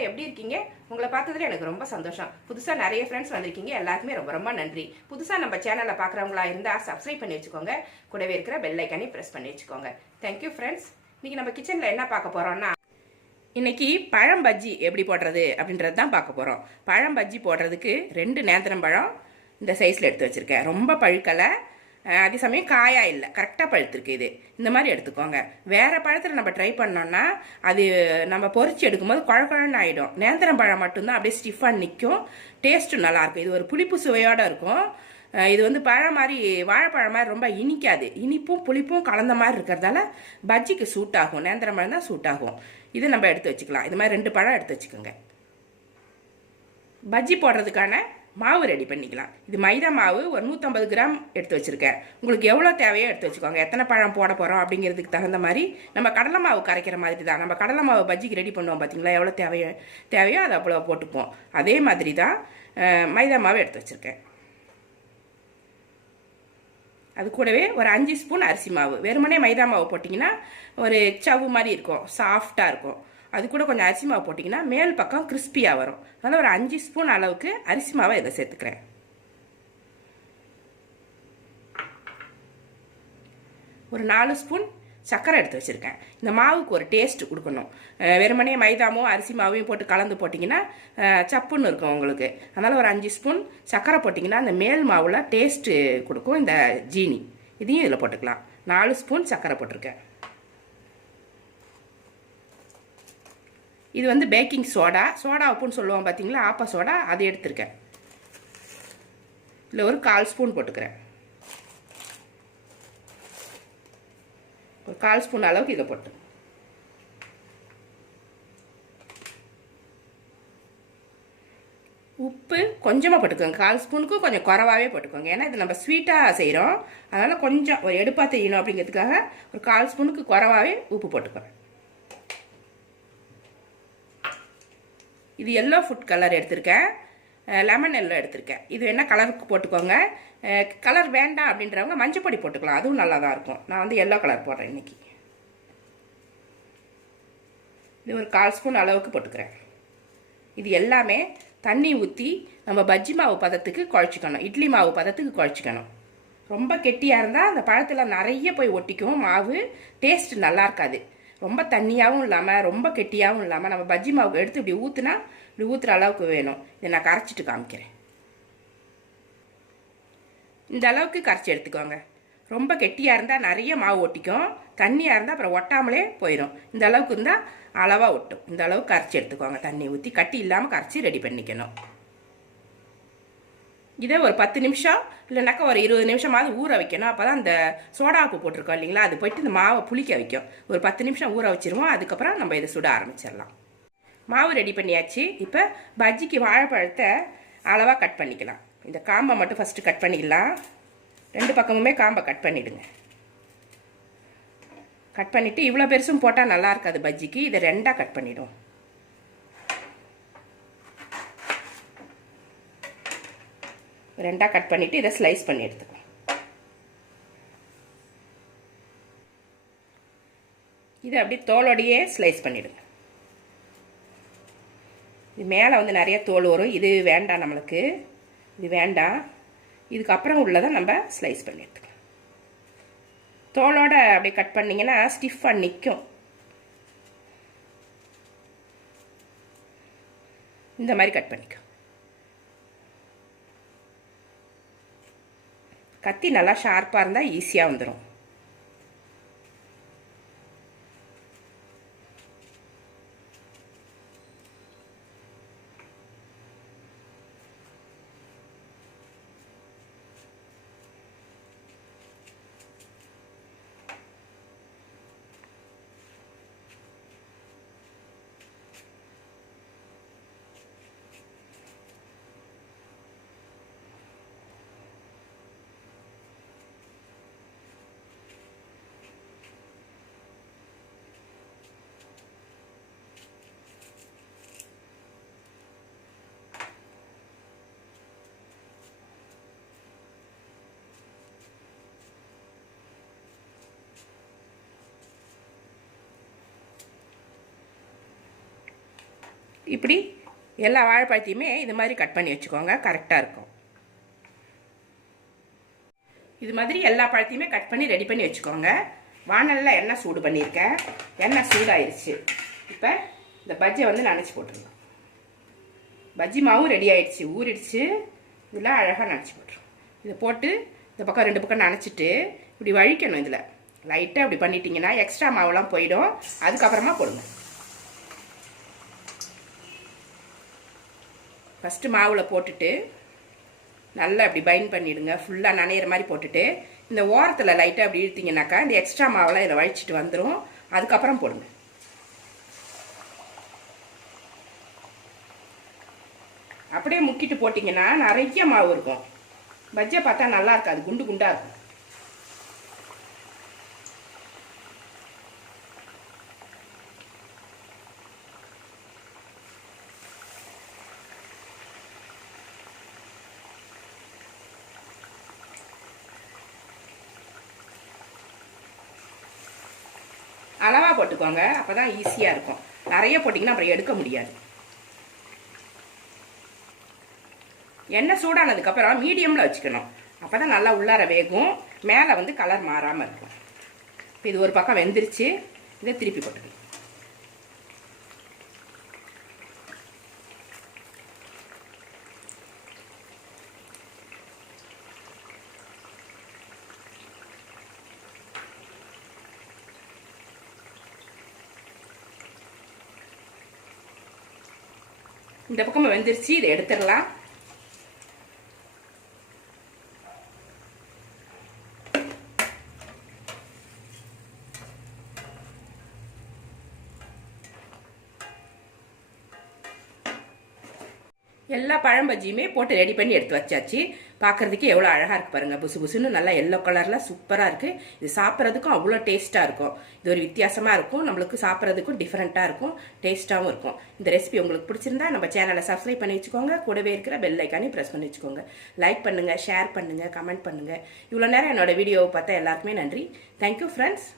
எல்லாரும் எப்படி இருக்கீங்க? உங்களை பார்த்ததுல எனக்கு ரொம்ப சந்தோஷம். புதுசாக நிறைய ஃப்ரெண்ட்ஸ் வந்திருக்கீங்க. எல்லாருக்குமே ரொம்ப ரொம்ப நன்றி. புதுசாக நம்ம சேனலை பார்க்குறவங்களா இருந்தால் சப்ஸ்கிரைப் பண்ணி வச்சுக்கோங்க. கூடவே இருக்கிற பெல் ஐக்கானையும் ப்ரெஸ் பண்ணி வச்சுக்கோங்க. தேங்க்யூ ஃப்ரெண்ட்ஸ் இன்னைக்கு நம்ம கிச்சனில் என்ன பார்க்க போகிறோம்னா இன்னைக்கு பழம் பஜ்ஜி எப்படி போடுறது அப்படின்றது தான் பார்க்க போகிறோம் பழம் பஜ்ஜி போடுறதுக்கு ரெண்டு நேந்திரம் பழம் இந்த சைஸில் எடுத்து வச்சுருக்கேன். ரொம்ப பழுக்கலை. அதே சமயம் காயா இல்லை. கரெக்டாக பழுத்திருக்கு இது. இந்த மாதிரி எடுத்துக்கோங்க. வேறு பழத்தில் நம்ம ட்ரை பண்ணோம்னா அது நம்ம பொறிச்சு எடுக்கும்போது குழக்குழன்னு ஆகிடும் நேந்திரம் பழம் மட்டும்தான் அப்படியே ஸ்டிஃபாக நிற்கும் டேஸ்ட்டும் நல்லாயிருக்கும் இது ஒரு புளிப்பு சுவையோடு இருக்கும். இது வந்து பழம் மாதிரி வாழைப்பழம் மாதிரி ரொம்ப இனிக்காது. இனிப்பும் புளிப்பும் கலந்த மாதிரி இருக்கிறதால பஜ்ஜிக்கு சூட் ஆகும். நேந்திரம் பழம் தான் சூட் ஆகும். இது நம்ம எடுத்து வச்சுக்கலாம். இது மாதிரி ரெண்டு பழம் எடுத்து வச்சுக்கோங்க. பஜ்ஜி போடுறதுக்கான மாவு ரெடி பண்ணிக்கலாம். இது மைதா மாவு ஒரு நூற்றம்பது கிராம் எடுத்து வச்சுருக்கேன். உங்களுக்கு எவ்வளோ தேவையோ எடுத்து வச்சுக்கோங்க. எத்தனை பழம் போட போகிறோம் அப்படிங்கிறதுக்கு தகுந்த மாதிரி நம்ம கடலை மாவு கரைக்கிற மாதிரி தான். நம்ம கடலை மாவு பஜ்ஜிக்கு ரெடி பண்ணுவோம் பார்த்தீங்களா எவ்வளோ தேவையோ தேவையோ அதை அவ்வளோ போட்டுப்போம். அதே மாதிரி தான் மைதா மாவு எடுத்து வச்சுருக்கேன். அது கூடவே ஒரு அஞ்சு ஸ்பூன் அரிசி மாவு. வெறுமனே மைதா மாவு போட்டிங்கன்னா ஒரு சவ்வு மாதிரி இருக்கும். சாஃப்டாக இருக்கும். அது கூட கொஞ்சம் அரிசி மாவு போட்டிங்கன்னா மேல் பக்கம் கிறிஸ்பியாக வரும். அதனால் ஒரு அஞ்சு ஸ்பூன் அளவுக்கு அரிசி மாவை இதை சேர்த்துக்கிறேன். ஒரு நாலு ஸ்பூன் சர்க்கரை எடுத்து வச்சுருக்கேன். இந்த மாவுக்கு ஒரு டேஸ்ட் கொடுக்கணும். வெறுமனே மைதாவும் அரிசி மாவையும் போட்டு கலந்து போட்டிங்கன்னா சப்புன்னு இருக்கும் உங்களுக்கு. அதனால் ஒரு அஞ்சு ஸ்பூன் சர்க்கரை போட்டிங்கன்னா அந்த மேல் மாவில் டேஸ்ட்டு கொடுக்கும் இந்த ஜீனி. இதையும் இதில் போட்டுக்கலாம். நாலு ஸ்பூன் சர்க்கரை போட்டிருக்கேன். இது வந்து பேக்கிங் சோடா சோடா உப்புன்னு சொல்லுவோம் பார்த்தீங்களா ஆப்பா சோடா அதை எடுத்திருக்கேன். இல்லை ஒரு கால் ஸ்பூன் போட்டுக்கிறேன். ஒரு கால் ஸ்பூன் அளவுக்கு இதை போட்டு. உப்பு கொஞ்சமாக போட்டுக்கோங்க. கால் ஸ்பூனுக்கும் கொஞ்சம் குறவாகவே போட்டுக்கோங்க. ஏன்னா இது நம்ம ஸ்வீட்டாக செய்கிறோம் அதனால் கொஞ்சம் ஒரு எடுப்பாக தெரியணும் அப்படிங்கிறதுக்காக ஒரு கால் ஸ்பூனுக்கு குறவாகவே உப்பு போட்டுக்கோங்க. இது எல்லோ ஃபுட் கலர் எடுத்திருக்கேன். லெமன் எல்லோ எடுத்திருக்கேன். இது வேணால் கலருக்கு போட்டுக்கோங்க. கலர் வேண்டாம் அப்படின்றவங்க மஞ்சள் பொடி போட்டுக்கலாம். அதுவும் நல்லா தான் இருக்கும். நான் வந்து எல்லோ கலர் போடுறேன் இன்னைக்கு. இது ஒரு கால் ஸ்பூன் அளவுக்கு போட்டுக்கிறேன். இது எல்லாமே தண்ணி ஊற்றி நம்ம பஜ்ஜி மாவு பதத்துக்கு குழச்சிக்கணும். இட்லி மாவு பதத்துக்கு குழச்சிக்கணும். ரொம்ப கெட்டியாக இருந்தால் அந்த பழத்தில் நிறைய போய் ஒட்டிக்கும். மாவு டேஸ்ட் நல்லா இருக்காது. ரொம்ப தண்ணியாகவும் இல்லாமல் ரொம்ப கெட்டியாகவும் இல்லாமல் நம்ம பஜ்ஜி மாவுக்கு எடுத்து இப்படி ஊற்றுனா இப்படி ஊற்றுற அளவுக்கு வேணும். இதை நான் கரைச்சிட்டு காமிக்கிறேன். இந்த அளவுக்கு கரைச்சி எடுத்துக்கோங்க. ரொம்ப கெட்டியாக இருந்தால் நிறைய மாவு ஒட்டிக்கும். தண்ணியாக இருந்தால் அப்புறம் ஒட்டாமலே போயிடும். இந்த அளவுக்கு இருந்தால் அளவாக ஒட்டும். இந்த அளவுக்கு கரைச்சி எடுத்துக்கோங்க. தண்ணி ஊற்றி கட்டி இல்லாமல் கரைச்சி ரெடி பண்ணிக்கணும். இதே ஒரு பத்து நிமிஷம் இல்லைனாக்கா ஒரு இருபது நிமிஷமாவது ஊற வைக்கணும். அப்போ தான் அந்த சோடா உப்பு போட்டிருக்கோம் இல்லைங்களா? அது போயிட்டு இந்த மாவை புளிக்க வைக்கும். ஒரு பத்து நிமிஷம் ஊற வச்சிருவோம். அதுக்கப்புறம் நம்ம இதை சுட ஆரம்பிச்சிடலாம். மாவு ரெடி பண்ணியாச்சு. இப்போ பஜ்ஜிக்கு வாழைப்பழத்தை அளவாக கட் பண்ணிக்கலாம். இந்த காம்பை மட்டும் ஃபஸ்ட்டு கட் பண்ணிக்கலாம் ரெண்டு பக்கமுமே காம்பை கட் பண்ணிவிடுங்க கட் பண்ணிவிட்டு இவ்வளோ பெருசும் போட்டால் நல்லா இருக்காது பஜ்ஜிக்கு. இதை ரெண்டாக கட் பண்ணிவிடும் ரெண்டாக கட் பண்ணிவிட்டு இதை ஸ்லைஸ் பண்ணி எடுத்துக்கலாம் இதை அப்படியே தோலோடையே ஸ்லைஸ் பண்ணிவிடுங்க இது மேலே வந்து நிறைய தோல் வரும். இது வேண்டாம் நம்மளுக்கு. இது வேண்டாம். இதுக்கப்புறம் உள்ளதை நம்ம ஸ்லைஸ் பண்ணி எடுத்துக்கலாம். தோலோட அப்படியே கட் பண்ணிங்கன்னா ஸ்டிஃபாக நிற்கும். இந்த மாதிரி கட் பண்ணிக்கோ. கத்தி நல்லா ஷார்ப்பாக இருந்தால் ஈஸியாக வந்துடும் இப்படி எல்லா வாழைப்பழத்தையுமே இது மாதிரி கட் பண்ணி வச்சுக்கோங்க. கரெக்டாக இருக்கும். இது மாதிரி எல்லா பழத்தையுமே கட் பண்ணி ரெடி பண்ணி வச்சுக்கோங்க. வானலில் எண்ணெய் சூடு பண்ணியிருக்கேன். எண்ணெய் சூடாயிருச்சு. இப்போ இந்த பஜ்ஜியை வந்து நினச்சி போட்டுருங்க பஜ்ஜி மாவும் ரெடி ஆயிடுச்சு. ஊறிடுச்சு. இதில் அழகாக நினச்சி போட்டுரும் இதை போட்டு இந்த பக்கம் ரெண்டு பக்கம் நனைச்சிட்டு இப்படி வழிக்கணும் இதில். லைட்டாக இப்படி பண்ணிட்டீங்கன்னா எக்ஸ்ட்ரா மாவுலாம் போயிடும். அதுக்கப்புறமா போடுங்க. ஃபஸ்ட்டு மாவில் போட்டுட்டு நல்லா அப்படி பைண்ட் பண்ணிவிடுங்க ஃபுல்லாக நனையிற மாதிரி போட்டுட்டு இந்த ஓரத்தில் லைட்டாக அப்படி இழுத்திங்கனாக்கா இந்த எக்ஸ்ட்ரா மாவெல்லாம் இதில் வழிச்சிட்டு வந்துடும் அதுக்கப்புறம் போடுங்க. அப்படியே முக்கிட்டு போட்டிங்கன்னா நிறைய மாவு இருக்கும். பஜ்ஜை பார்த்தா நல்லா இருக்காது குண்டு குண்டாக இருக்கும். அளவாக போட்டுக்கோங்க. அப்போ தான் ஈஸியாக இருக்கும். நிறைய போட்டிங்கன்னா அப்புறம் எடுக்க முடியாது. எண்ணெய் சூடானதுக்கப்புறம் மீடியமில் வச்சுக்கணும். அப்போ தான் நல்லா உள்ளார வேகும். மேலே வந்து கலர் மாறாமல் இருக்கும். இப்போ இது ஒரு பக்கம் வெந்துருச்சு. இதை திருப்பி போட்டுக்கணும். இந்த பக்கம் வெந்துருச்சு இதை எடுத்துடலாம். எல்லா பழம்பஜ்ஜியுமே போட்டு ரெடி பண்ணி எடுத்து வச்சாச்சு. பார்க்கறதுக்கு எவ்வளோ அழகாக இருக்குது பாருங்கள் புசு புசுன்னு நல்லா எல்லோ கலரில் சூப்பராக இருக்குது இது சாப்பிட்றதுக்கும் அவ்வளோ டேஸ்ட்டாக இருக்கும். இது ஒரு வித்தியாசமாக இருக்கும். நம்மளுக்கு சாப்பிட்றதுக்கும் டிஃப்ரெண்ட்டாக இருக்கும். டேஸ்ட்டாகவும் இருக்கும். இந்த ரெசிபி உங்களுக்கு பிடிச்சிருந்தா நம்ம சேனலை சப்ஸ்கிரைப் பண்ணி வச்சுக்கோங்க. கூடவே இருக்கிற பெல் ஐக்கானே ப்ரெஸ் பண்ணி வச்சுக்கோங்க. லைக் பண்ணுங்கள் ஷேர் பண்ணுங்கள் கமெண்ட் பண்ணுங்கள் இவ்வளோ நேரம் என்னோட வீடியோவை பார்த்தா எல்லாருக்குமே நன்றி. Thank you friends